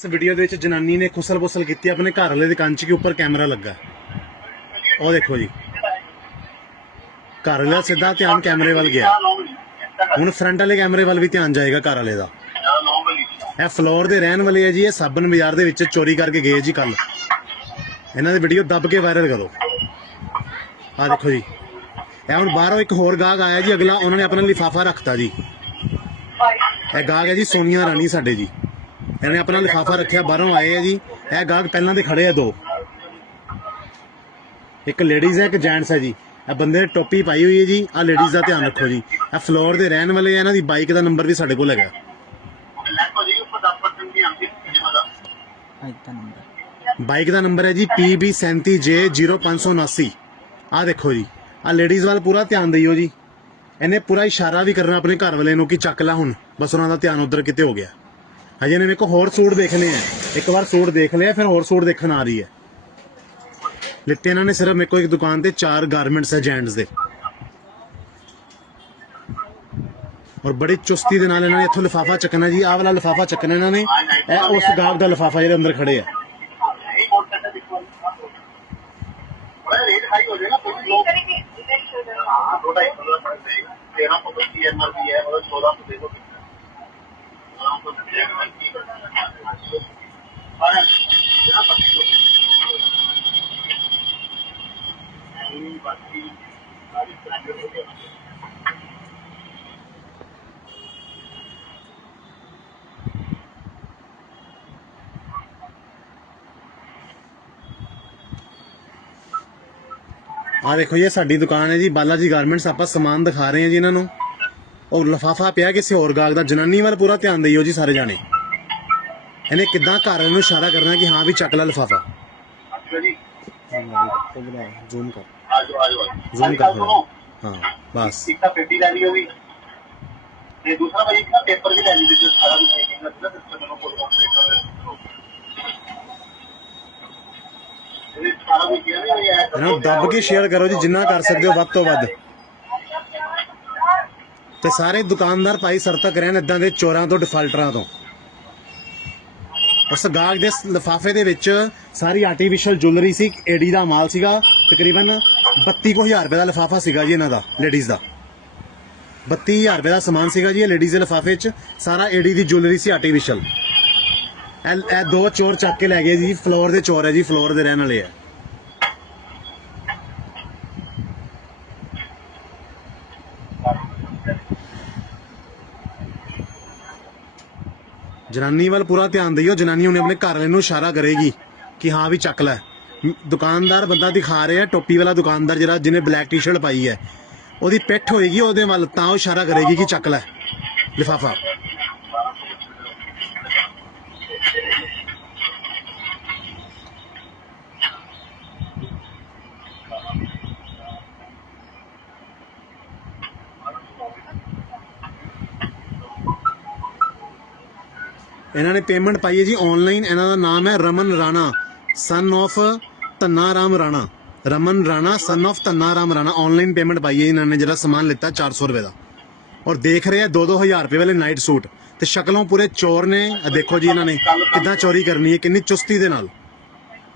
ਇਸ ਵੀਡੀਓ ਦੇ ਵਿੱਚ ਜਨਾਨੀ ਨੇ ਖੁਸਲ-ਬੁਸਲ ਕੀਤੀ, ਆਪਣੇ ਘਰ ਵਾਲੇ ਦੇ ਕੰਨ 'ਚ ਕਿ ਉੱਪਰ ਕੈਮਰਾ ਲੱਗਾ। ਉਹ ਦੇਖੋ ਜੀ। ਘਰ ਵਾਲੇ ਦਾ ਸਿੱਧਾ ਧਿਆਨ ਕੈਮਰੇ ਵੱਲ ਗਿਆ। ਹੁਣ ਫਰੰਟ ਵਾਲੇ ਕੈਮਰੇ ਵੱਲ ਵੀ ਧਿਆਨ ਜਾਏਗਾ ਘਰ ਵਾਲੇ ਦਾ। ਇਹ ਫਲੋਰ ਦੇ ਰਹਿਣ ਵਾਲੇ ਹੈ ਜੀ, ਇਹ ਸਾਬਨ ਬਾਜ਼ਾਰ ਦੇ ਵਿੱਚ ਚੋਰੀ ਕਰਕੇ ਗਏ ਜੀ ਕੱਲ ਇਹਨਾਂ ਦੀ ਵੀਡੀਓ ਦੱਬ ਕੇ ਵਾਇਰਲ ਕਰੋ। ਆ ਦੇਖੋ ਜੀ। ਇਹ ਹੁਣ ਬਾਹਰੋਂ ਇੱਕ ਹੋਰ ਗਾਹਕ ਆਇਆ ਜੀ, ਅਗਲਾ ਉਹਨਾਂ ਨੇ ਆਪਣਾ ਲਿਫਾਫਾ ਰੱਖਤਾ ਜੀ। ਇਹ ਗਾਹਕ ਹੈ ਜੀ, ਸੋਨੀਆ ਰਾਣੀ ਸਾਡੇ ਜੀ। ਇਹਨੇ ਆਪਣਾ ਲਿਫਾਫਾ ਰੱਖਿਆ, ਬਾਹਰੋਂ ਆਏ ਆ ਜੀ। ਇਹ ਗਾਹਕ ਪਹਿਲਾਂ ਦੇ ਖੜੇ ਆ ਦੋ। ਇੱਕ ਲੇਡੀਜ਼ ਹੈ ਇੱਕ ਜੈਂਟਸ ਹੈ ਜੀ। ਇਹ ਬੰਦੇ ਨੇ ਟੋਪੀ ਪਾਈ ਹੋਈ ਹੈ ਜੀ। ਆ ਲੇਡੀਜ਼ ਦਾ ਧਿਆਨ ਰੱਖੋ ਜੀ। ਇਹ ਫਲੋਰ ਦੇ ਰਹਿਣ ਵਾਲੇ ਆ, ਇਹਨਾਂ ਦੀ ਬਾਈਕ ਦਾ ਨੰਬਰ ਵੀ ਸਾਡੇ ਕੋਲ ਹੈਗਾ। ਅੱਜ ਦਾ ਨੰਬਰ ਬਾਈਕ ਦਾ ਨੰਬਰ ਹੈ ਜੀ PB37J0579 ਆ ਦੇਖੋ ਜੀ। ਆ ਲੇਡੀਜ਼ ਵੱਲ ਪੂਰਾ ਧਿਆਨ ਦਿਓ ਜੀ। ਇਹਨੇ ਪੂਰਾ ਇਸ਼ਾਰਾ ਵੀ ਕਰਨਾ ਆਪਣੇ ਘਰ ਵਾਲੇ ਨੂੰ ਕਿ ਚੱਕ ਲੈ ਹੁਣ। ਬਸ ਉਹਨਾਂ ਦਾ ਧਿਆਨ ਉਧਰ ਕਿਤੇ ਹੋ ਗਿਆ। ਹਜੇ ਨੇ ਮੇਰੇ ਹੋਰ ਸੂਟ ਦੇਖਨੇ ਆ। ਇੱਕ ਵਾਰ ਸੂਟ ਦੇਖ ਲਿਆ, ਫਿਰ ਹੋਰ ਸੂਟ ਦੇਖਣ ਆ ਰਹੀ ਹੈ। ਲਿੱਤੇ ਇਹਨਾਂ ਨੇ ਸਿਰਫ ਮੇਰੇ ਇੱਕ ਦੁਕਾਨ ਤੇ ਚਾਰ ਗਾਰਮੈਂਟਸ ਹੈ ਜੈਂਟਸ ਦੇ। ਔਰ ਬੜੀ ਚੁਸਤੀ ਦੇ ਨਾਲ ਇਹਨਾਂ ਨੇ ਇੱਥੋਂ ਲਫਾਫਾ ਚੱਕਣਾ ਜੀ, ਆਹ ਵਾਲਾ ਲਫਾਫਾ ਚੱਕਣਾ ਇਹਨਾਂ ਨੇ। ਇਹ ਉਸ ਗਾਹਕ ਦਾ ਲਿਫਾਫਾ ਜਿਹੜੇ ਅੰਦਰ ਖੜੇ ਆ। ਥੋੜਾ ਇੱਕ ਥੋੜਾ ਪੜਦੇ 13 ਤੋਂ 20 ਐਮਆਰਪੀ ਹੈ, ਮਤਲਬ 14 ਤੋਂ ਦੇਖੋ ਆ ਦੇਖੋ ਇਹ ਸਾਡੀ ਦੁਕਾਨ ਹੈ ਜੀ। ਬਾਲਾ ਜੀ ਗਾਰਮੈਂਟਸ ਆਪਾਂ ਸਮਾਨ ਦਿਖਾ ਰਹੇ ਹਾਂ ਜੀ ਇਹਨਾਂ ਨੂੰ। ਉਹ ਲਫਾਫਾ ਪਿਆ ਕਿਸੇ ਹੋਰ ਗਾਗ ਦਾ। ਜਨਾਨੀ ਵੱਲ ਪੂਰਾ ਧਿਆਨ ਦਈਓ ਜੀ ਸਾਰੇ ਜਾਣੇ। ਇਹਨੇ ਕਿੱਦਾਂ ਘਰ ਨੂੰ ਇਸ਼ਾਰਾ ਕਰਨਾ ਕਿ ਹਾਂ ਵੀ ਚੱਕ ਲੈ ਲਫਾਫਾ? ਜ਼ੂਮ ਕਰ ਜ਼ੂਮ ਇੱਕ ਤਾਂ ਪੇਟੀ ਲੈ ਲਈ ਤੇ ਦੂਸਰਾ ਵੀ ਲੈ ਲਈ ਜਿਸ ਸਾਰਾ ਸਿਸਟਮ ਨੂੰ ਕੋਲ ਇਹਨਾਂ ਦੱਬ ਕੇ ਸ਼ੇਅਰ ਕਰੋ ਜੀ ਜਿੰਨਾ ਕਰ ਸਕਦੇ ਹੋ ਵੱਧ ਤੋਂ ਵੱਧ। ਤੇ ਸਾਰੇ ਦੁਕਾਨਦਾਰ ਭਾਈ ਸਰਤਕ ਰਹਿਣ ਇਦਾਂ ਦੇ ਚੋਰਾਂ ਤੋਂ ਡਿਫਾਲਟਰਾਂ ਤੋਂ। ਉਸ ਗਾਹਕ ਦੇ ਲਫਾਫੇ ਦੇ ਵਿੱਚ ਸਾਰੀ ਆਰਟੀਫੀਸ਼ੀਅਲ ਜੁਐਲਰੀ ਸੀ, ਏਡੀ ਦਾ ਮਾਲ ਸੀਗਾ, ਤਕਰੀਬਨ 32000 ਰੁਪਏ ਦਾ ਲਫਾਫਾ ਸੀਗਾ ਜੀ ਇਹਨਾਂ ਦਾ ਲੇਡੀਜ਼ ਦਾ। 32000 ਰੁਪਏ ਦਾ ਸਮਾਨ ਸੀਗਾ ਜੀ ਇਹ ਲੇਡੀਜ਼ ਦੇ ਲਫਾਫੇ 'ਚ, ਸਾਰਾ ਏਡੀ ਦੀ ਜੁਐਲਰੀ ਸੀ ਆਰਟੀਫੀਸ਼ੀਅਲ ਇਹ ਇਹ ਦੋ ਚੋਰ ਚੱਕ ਕੇ ਲੈ ਗਏ ਜੀ ਫਲੋਰ ਦੇ ਚੋਰ ਹੈ ਜੀ ਫਲੋਰ ਦੇ ਰਹਿਣ ਵਾਲੇ ਆ। ਜਨਾਨੀ ਵੱਲ ਪੂਰਾ ਧਿਆਨ ਦਿਓ ਜਨਾਨੀ ਉਹਨੇ ਆਪਣੇ ਘਰ ਵਾਲੇ ਨੂੰ ਇਸ਼ਾਰਾ ਕਰੇਗੀ ਕਿ ਹਾਂ ਵੀ ਚੱਕ ਲੈ। ਦੁਕਾਨਦਾਰ ਬੰਦਾ ਦਿਖਾ ਰਿਹਾ, ਟੋਪੀ ਵਾਲਾ ਦੁਕਾਨਦਾਰ ਜਿਹੜਾ ਜਿਹਨੇ ਬਲੈਕ ਟੀ-ਸ਼ਰਟ ਪਾਈ ਹੈ, ਉਹਦੀ ਪਿੱਠ ਹੋਏਗੀ ਉਹਦੇ ਵੱਲ, ਤਾਂ ਉਹ ਇਸ਼ਾਰਾ ਕਰੇਗੀ ਕਿ ਚੱਕ ਲੈ। ਲਿਫਾਫਾ। ਇਹਨਾਂ ਨੇ ਪੇਮੈਂਟ ਪਾਈ ਹੈ ਜੀ ਆਨਲਾਈਨ ਇਹਨਾਂ ਦਾ ਨਾਮ ਹੈ Raman Rana son of Dhanna Ram Rana. Raman Rana son of Dhanna Ram Rana online payment ਪਾਈ ਹੈ ਇਹਨਾਂ ਨੇ, ਜਿਹੜਾ ਸਮਾਨ ਲਿੱਤਾ 400 ਰੁਪਏ ਦਾ। ਔਰ ਦੇਖ ਰਹੇ ਆ 2-2000 ਰੁਪਏ ਵਾਲੇ ਨਾਈਟ ਸੂਟ ਤੇ ਸ਼ਕਲੋਂ ਪੂਰੇ ਚੋਰ ਨੇ ਦੇਖੋ ਜੀ ਇਹਨਾਂ ਨੇ, ਕਿੱਦਾਂ ਚੋਰੀ ਕਰਨੀ ਹੈ, ਕਿੰਨੀ ਚੁਸਤੀ ਦੇ ਨਾਲ।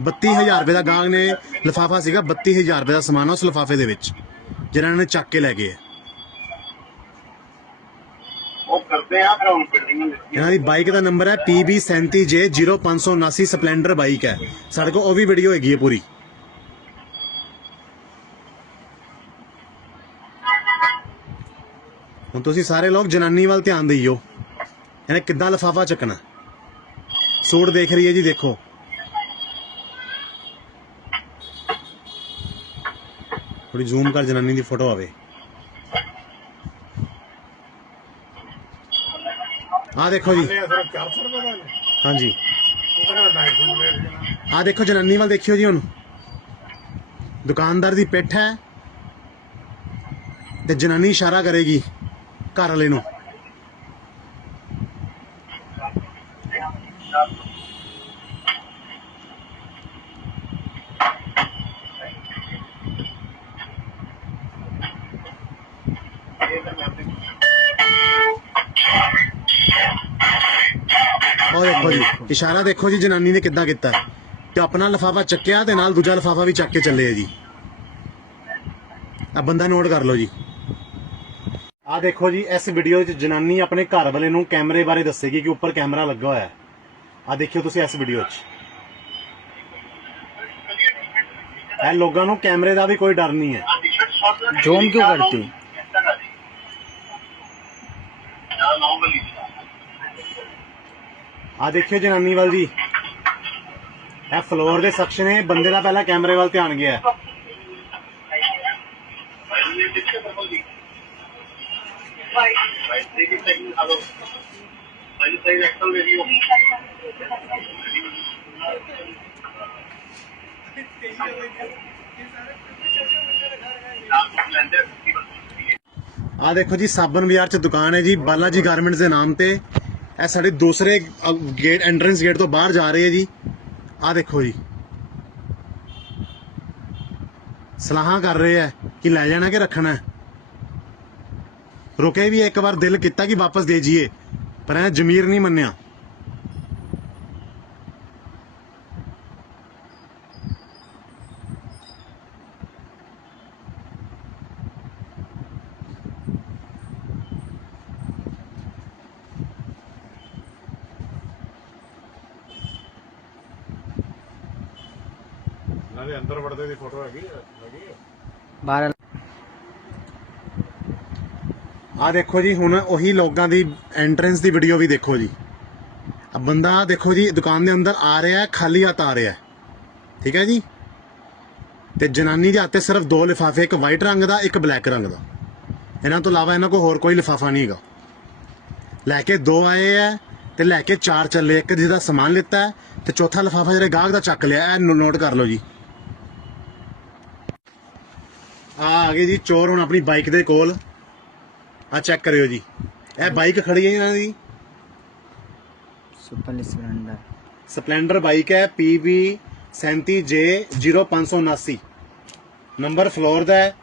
32000 ਰੁਪਏ ਦਾ ਗਾਹਕ ਨੇ, ਲਿਫਾਫਾ ਸੀਗਾ 32000 ਰੁਪਏ ਦਾ ਸਮਾਨ ਉਸ ਲਿਫਾਫੇ ਦੇ ਵਿੱਚ, ਜਿਹੜਾ ਇਹਨਾਂ ਨੇ ਚੱਕ ਕੇ ਲੈ ਗਏ ਆ। ਆ ਫਿਰ ਹੁਣ ਬਿਲਡਿੰਗ ਇਹਨਾਂ ਦੀ ਬਾਈਕ ਦਾ ਨੰਬਰ ਹੈ PB37J0579 ਸਪਲੈਂਡਰ ਬਾਈਕ ਹੈ। ਸਾਡੇ ਕੋਲ ਉਹ ਵੀ ਵੀਡੀਓ ਹੈਗੀ ਹੈ ਪੂਰੀ। ਹੁਣ ਤੁਸੀਂ ਸਾਰੇ ਲੋਕ ਜਨਾਨੀ ਵੱਲ ਧਿਆਨ ਦਿਓ ਇਹਨੇ ਕਿੱਦਾਂ ਲਫਾਫਾ ਚੱਕਣਾ? ਸੂਟ ਦੇਖ ਰਹੀ ਹੈ ਜੀ, ਦੇਖੋ। ਥੋੜੀ ਜ਼ੂਮ ਕਰ ਜਨਾਨੀ ਦੀ ਫੋਟੋ ਆਵੇ। ਆ ਦੇਖੋ ਜੀ। ਹਾਂਜੀ। ਆ। ਦੇਖੋ ਜਨਾਨੀ ਵੱਲ ਦੇਖਿਓ ਜੀ ਹੁਣ। ਦੁਕਾਨਦਾਰ ਦੀ ਪਿੱਠ ਹੈ ਤੇ ਜਨਾਨੀ ਇਸ਼ਾਰਾ ਕਰੇਗੀ ਘਰ ਵਾਲੇ ਨੂੰ। ਦੇਖੋ ਜੀ, ਇਸ਼ਾਰਾ ਦੇਖੋ ਜੀ, ਜਨਾਨੀ ਨੇ ਕਿੱਦਾਂ ਕੀਤਾ ਤੇ ਆਪਣਾ ਲਫਾਫਾ ਚੱਕਿਆ ਤੇ ਨਾਲ ਦੂਜਾ ਲਫਾਫਾ ਵੀ ਚੱਕ ਕੇ ਚੱਲੇ ਆ ਜੀ। ਆ ਬੰਦਾ ਨੋਟ ਕਰ ਲਓ ਜੀ। ਆ ਦੇਖੋ ਜੀ, ਇਸ ਵੀਡੀਓ ਵਿੱਚ ਜਨਾਨੀ ਆਪਣੇ ਘਰ ਵਾਲੇ ਨੂੰ ਕੈਮਰੇ ਬਾਰੇ ਦੱਸੇਗੀ ਕਿ ਉੱਪਰ ਕੈਮਰਾ ਲੱਗਾ ਹੋਇਆ ਹੈ। ਆ ਦੇਖਿਓ ਤੁਸੀਂ ਇਸ ਵੀਡੀਓ 'ਚ ਇਹ ਲੋਕਾਂ ਨੂੰ ਕੈਮਰੇ ਦਾ ਵੀ ਕੋਈ ਡਰ ਨਹੀਂ ਹੈ। ਜੋਮ ਕਿਉਂ ਕਰਤੀ? ਆ ਦੇਖਿਓ ਜਨਾਨੀ ਵੱਲ ਜੀ। ਇਹ ਫਲੋਰ ਦੇ ਸੈਕਸ਼ਨ ਹੈ ਬੰਦੇ ਦਾ ਪਹਿਲਾਂ ਕੈਮਰੇ ਵੱਲ ਧਿਆਨ ਗਿਆ। ਆ ਦੇਖੋ ਜੀ, ਸਾਬਨ ਬਾਜ਼ਾਰ ਚ ਦੁਕਾਨ ਹੈ ਜੀ ਬਾਲਾਜੀ ਗਾਰਮੈਂਟਸ ਦੇ ਨਾਮ ਤੇ। ਇਹ ਸਾਡੇ ਦੂਸਰੇ ਗੇਟ ਐਂਟਰੈਂਸ ਗੇਟ ਤੋਂ ਬਾਹਰ ਜਾ ਰਹੇ ਹੈ ਜੀ। ਆ ਦੇਖੋ ਜੀ। ਸਲਾਹਾਂ ਕਰ ਰਹੇ ਹੈ ਕਿ ਲੈ ਜਾਣਾ ਕਿ ਰੱਖਣਾ। ਰੁਕੇ ਵੀ ਇੱਕ ਵਾਰ ਦਿਲ ਕੀਤਾ ਕਿ ਵਾਪਸ ਦੇ ਜੀਏ ਪਰ ਇਹ ਜ਼ਮੀਰ ਨਹੀਂ ਮੰਨਿਆ। ਇਹਨਾਂ ਆ ਦੇਖੋ ਜੀ, ਹੁਣ ਉਹੀ ਲੋਕਾਂ ਦੀ ਐਂਟਰੈਂਸ ਦੀ ਵੀਡੀਓ ਵੀ ਦੇਖੋ ਜੀ। ਆ ਬੰਦਾ ਦੇਖੋ ਜੀ, ਦੁਕਾਨ ਦੇ ਅੰਦਰ ਆ ਰਿਹਾ ਹੈ, ਖਾਲੀ ਹੱਥ ਆ ਰਿਹਾ ਹੈ। ਠੀਕ ਹੈ ਜੀ? ਤੇ ਜਨਾਨੀ ਦੇ ਹੱਥੇ ਸਿਰਫ ਦੋ ਲਿਫਾਫੇ, ਇੱਕ ਵਾਈਟ ਰੰਗ ਦਾ, ਇੱਕ ਬਲੈਕ ਰੰਗ ਦਾ। ਇਹਨਾਂ ਤੋਂ ਇਲਾਵਾ ਇਹਨਾਂ ਕੋਲ ਹੋਰ ਕੋਈ ਲਿਫਾਫਾ ਨਹੀਂ ਹੈਗਾ। ਲੈ ਕੇ ਦੋ ਆਏ ਹੈ ਤੇ ਲੈ ਕੇ ਚਾਰ ਚੱਲੇ। ਇੱਕ ਜਿਹਦਾ ਸਮਾਨ ਲਿੱਤਾ ਤੇ ਚੌਥਾ ਲਿਫਾਫਾ ਜਿਹੜੇ ਗਾਹਕ ਦਾ ਚੱਕ ਲਿਆ, ਇਹ ਨੋਟ ਕਰ ਲਓ ਜੀ। ਆ ਆ ਗਏ ਜੀ ਚੋਰ ਹੁਣ ਆਪਣੀ ਬਾਈਕ ਦੇ ਕੋਲ। ਆ ਚੈੱਕ ਕਰਿਓ ਜੀ। ਇਹ ਬਾਈਕ ਖੜੀ ਹੈ ਇਹਨਾਂ ਦੀ? ਸਪਲੈਂਡਰ ਸਪਲੈਂਡਰ ਬਾਈਕ ਹੈ PB 37J0579 ਨੰਬਰ ਫਲੋਰ ਦਾ ਹੈ।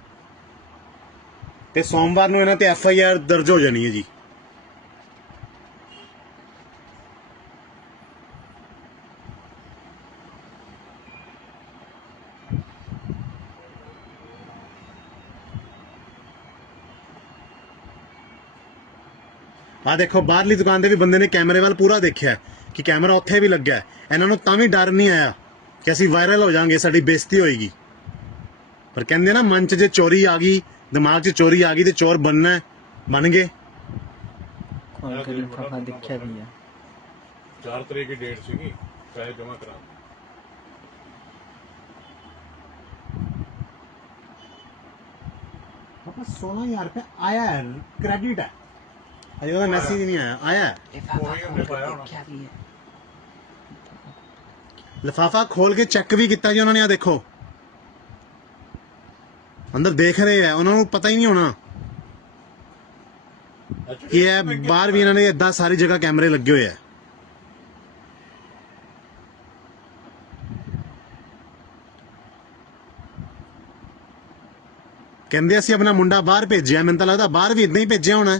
ਤੇ ਸੋਮਵਾਰ ਨੂੰ ਇਹਨਾਂ ਤੇ ਐਫ ਆਈ ਆਰ ਦਰਜ ਹੋ ਜਾਣੀ ਹੈ ਜੀ। ਆ ਦੇਖੋ ਬਾਹਰਲੀ ਦੁਕਾਨ ਦੇ ਵੀ ਬੰਦੇ ਨੇ ਕੈਮਰੇ ਵੱਲ ਪੂਰਾ ਦੇਖਿਆ ਕਿ ਕੈਮਰਾ ਉੱਥੇ ਵੀ ਲੱਗਾ ਹੈ। ਇਹਨਾਂ ਨੂੰ ਤਾਂ ਵੀ ਡਰ ਨਹੀਂ ਆਇਆ ਕਿ ਅਸੀਂ ਵਾਇਰਲ ਹੋ ਜਾਾਂਗੇ ਸਾਡੀ ਬੇਇੱਜ਼ਤੀ ਹੋਏਗੀ ਪਰ ਕਹਿੰਦੇ ਨਾ ਮਨ 'ਚ ਜੇ ਚੋਰੀ ਆ ਗਈ ਦਿਮਾਗ 'ਚ ਚੋਰੀ ਆ ਗਈ ਤੇ ਚੋਰ ਬਣਨਾ ਹੈ, ਬਣ ਗਏ खोल कर लिफाफा दिखा भी है 4 ਤਰੀਕ ਦੀ ਡੇਟ ਸੀਗੀ ਪੈਸੇ ਜਮ੍ਹਾਂ ਕਰਾ ਪਾਪਾ 16000 ਰੁਪਏ ਆਇਆ ਹੈ ਕ੍ਰੈਡਿਟ ਹੈ ਅਜੇ ਉਹਦਾ ਮੈਸੇਜ ਨਹੀਂ ਆਇਆ। ਆਇਆ ਲਫਾਫਾ ਖੋਲ ਕੇ ਚੈੱਕ ਵੀ ਕੀਤਾ ਜੀ ਉਹਨਾਂ ਨੇ ਆ ਦੇਖੋ। ਅੰਦਰ ਦੇਖ ਰਹੇ ਆ ਉਹਨਾਂ ਨੂੰ ਪਤਾ ਹੀ ਨਹੀਂ ਹੋਣਾ। ਕਿ ਇਹ ਬਾਹਰ ਵੀ ਇਹਨਾਂ ਨੇ ਇਦਾਂ ਸਾਰੀ ਜਗ੍ਹਾ ਕੈਮਰੇ ਲੱਗੇ ਹੋਏ ਆ ਕਹਿੰਦੇ ਅਸੀਂ ਆਪਣਾ ਮੁੰਡਾ ਬਾਹਰ ਭੇਜਿਆ ਮੈਨੂੰ ਤਾਂ ਲੱਗਦਾ ਬਾਹਰ ਵੀ ਇਦਾਂ ਹੀ ਭੇਜਿਆ ਹੋਣਾ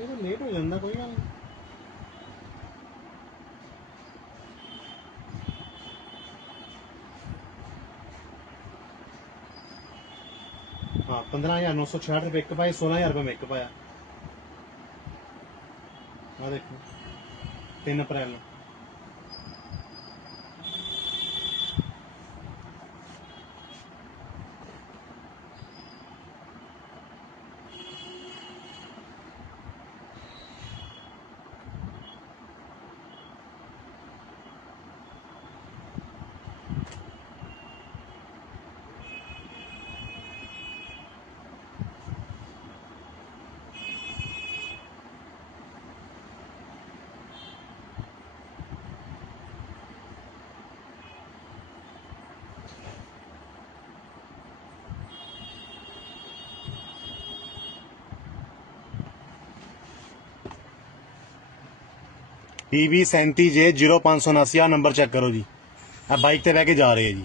ਇਹ ਤਾਂ ਲੇਟ ਹੋ ਜਾਂਦਾ, ਕੋਈ ਗੱਲ ਨਹੀਂ। ਹਾਂ 15966 ਰੁਪਏ ਇੱਕ ਪਾਏ 16000 ਰੁਪਏ ਮੈਂ ਇੱਕ ਪਾਇਆ। ਆ ਦੇਖੋ 3 ਅਪ੍ਰੈਲ ਨੂੰ। PB 37J 0579 ਆ ਨੰਬਰ ਚੈੱਕ ਕਰੋ ਜੀ। ਆ ਬਾਈਕ ਤੇ ਬਹਿ ਕੇ ਜਾ ਰਹੇ ਆ ਜੀ।